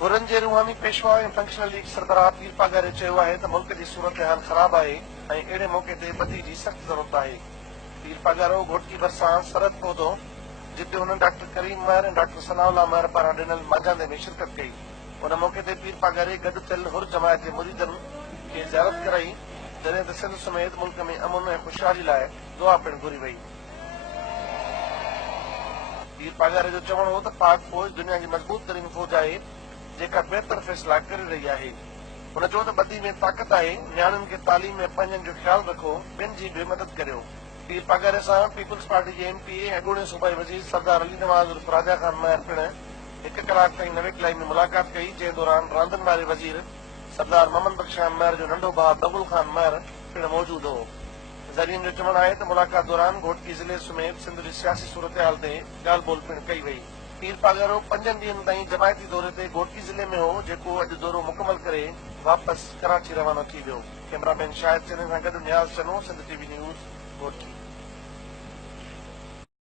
हुरन जे रूहानी पेशवा ऐं functional league सरबराह पीर पागारे चयो आहे त मुल्क जी सूरत हाल ख़राब आहे ऐं अहिड़े मौक़े ते ॿधी जी सख़्त ज़रूरत आहे। पीर पागारो घोटकी भरिसां सरहद पहुतो, जिते हुननि डॉक्टर करीम महर ऐं डॉक्टर सनाउल्लाह महर पारां ॾिनल मजांदे में शिरकत कई। उन मौक़े ते पीर पागारे गॾु थियल हुर जमायत जे मुरीदनि खे ज़ियारत कराई, जॾहिं त सिंध समेत मुल्क में अमन ऐं ख़ुशहाली लाइ दुआ पिणु घुरी वई। पीर पागारे जो चवणु हो त पाक फौज दुनिया जी मज़बूत तरीन फौज आहे जेका बहितर फ़ैसिला करे रही आहे। हुन चयो त ॿधी में ताक़त आहे, नियाणियुनि खे तालीम ऐं पंहिंजनि जो ख़्यालु रखो, ॿियनि जी बि मदद करियो। पीर पागारे सां पीपल्स पार्टी जे MP ऐं अॻूणे सूबाई वज़ीर सरदार अली नवाज़ उर्फ़ राजा ख़ान महर पिणु 1 कलाक ताईं नवे किलाई में मुलाक़ात कई, जंहिं दौरान रांदियुनि वारे वज़ीर सरदार मोहम्मद बख़्शान महर जो नंढो भाउ बबुल ख़ान महर पिणु मौजूदु हो। ज़रियनि जो चवणु आहे त मुलाक़ात दौरान घोटकी ज़िले समेत सिंध जी सियासी सूरत हाल ते ॻाल्हि ॿोल पिणु कई वई। पीर पागारो 5 ॾींहनि ताईं जमायती दौरे ते घोटकी ज़िले में हो, जेको अॼु दौरो मुकमल करे वापसि कराची रवानो थी वियो। कैमरामैन शाहिद चने सां गॾु नियाज़ चनो, सिंध TV न्यूज़, घोटकी।